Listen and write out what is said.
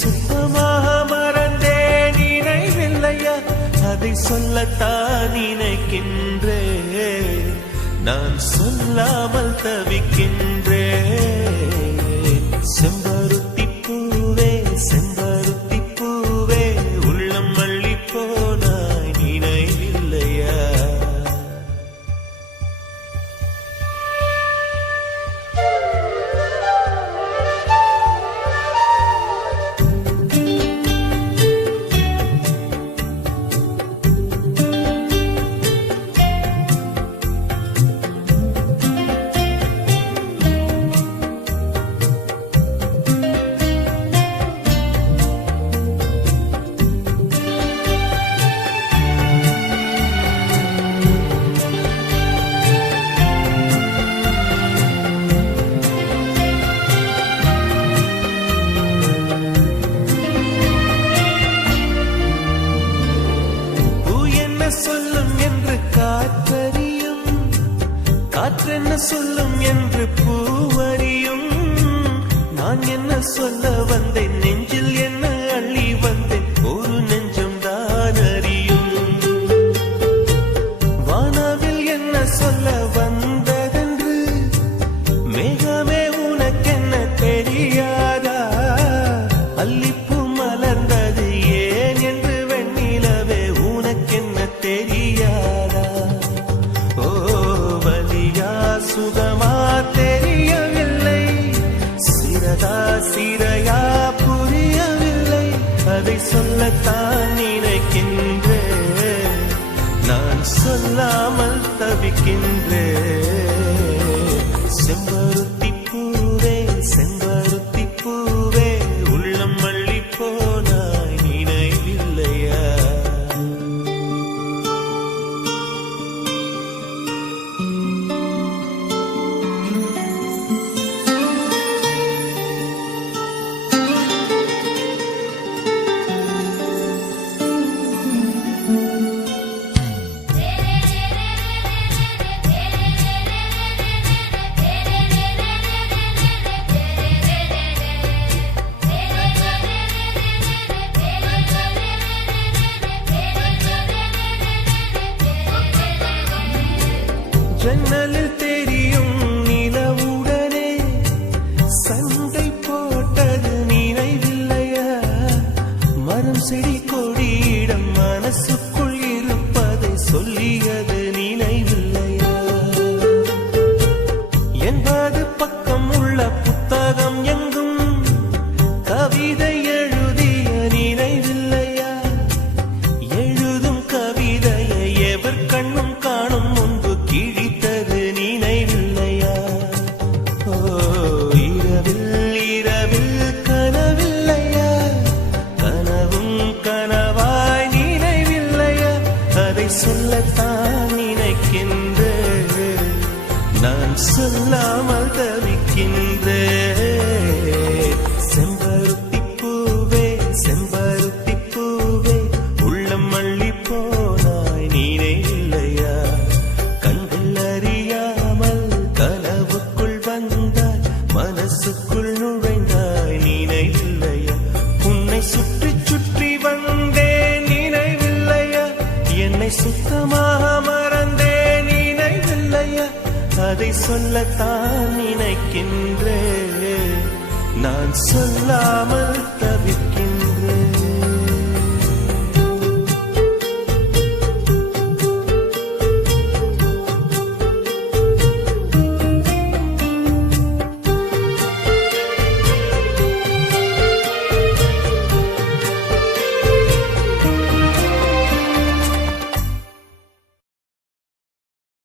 சுத்தமாக மறந்தே நினைவில்லையா? அதை சொல்லத்தான் நினைக்கின்றேன், நான் சொல்லாமல் தவிக்கின்றேன். செம்பருத்தி பூவே செம்பருத்தி பூவே உள்ளம் மல்லி போனாய் நினைவில்லையா? சொல்லும் என்று காற்றறியும், காற்றென்ன சொல்லும் என்று பூவறியும். நான் என்ன சொல்ல வந்தேன், நெஞ்சில் என்ன அள்ளி வந்தேன், ஒரு நெஞ்சம் தான் அறியும். வானவில் என்ன சொல்ல வந்ததென்று மேகமே உனக்கென்ன தெரியாதா? அல்லிப்பூ மலர்ந்தது ஏன் என்று வெண்ணிலவே உனக்கென்ன தெரியாதா? ஓ வலியா சுகமா தெரியவில்லை, சிறதா சிறையா புரியவில்லை. அதை சொல்லத்தான் நினைக்கின்றேன், நான் சொல்லாமல் தவிக்கின்றேன். செம்பருத்தி பூவே செம்பருத்தி பூவே உள்ளம் மல்லி போனாய் நினைவில்லையா? ஜன்னலில் தெரியும் நிலவுடனே சண்டை போட்டது நினைவில்லையா? மரம் செடி கொடியிடம் மனசுக்குள் இருப்பதை சொல்லியது நினைவில்லையா? 80 பக்கம் உள்ள புத்தகம் எங்கும் கவிதை எழுதிய நினைவில்லையா? எழுதும் கவிதையை எவர் கண்ணும் காணும் முன்பு கிழித்தது நினைவில்லையா? ஓ இரவில் இரவில் கனவில்லையா? கனவும் கனவாய் நினைவில்லையா? அதை சொல்லத்தான் நினைக்கின்றேன், நான் சொல்லாமல் தவிக்கின்றேன். செம்பருத்தி பூவே செம்பருத்தி பூவே உள்ளம் மல்லி போனாய் நினைவில்லையா? கண்கள் அறியாமல் கனவுக்குள் வந்தாய், மனசுக்குள் நுழைந்தாய் நினைவில்லையா? உன்னை சுற்றி சுற்றி வந்தேன் நினைவில்லையா? என்னை சுத்தமாக மறந்தேன் நினைவில்லையா? அதை சொல்லத்தான் நினைக்கின்றேன், நான் சொல்லாமல்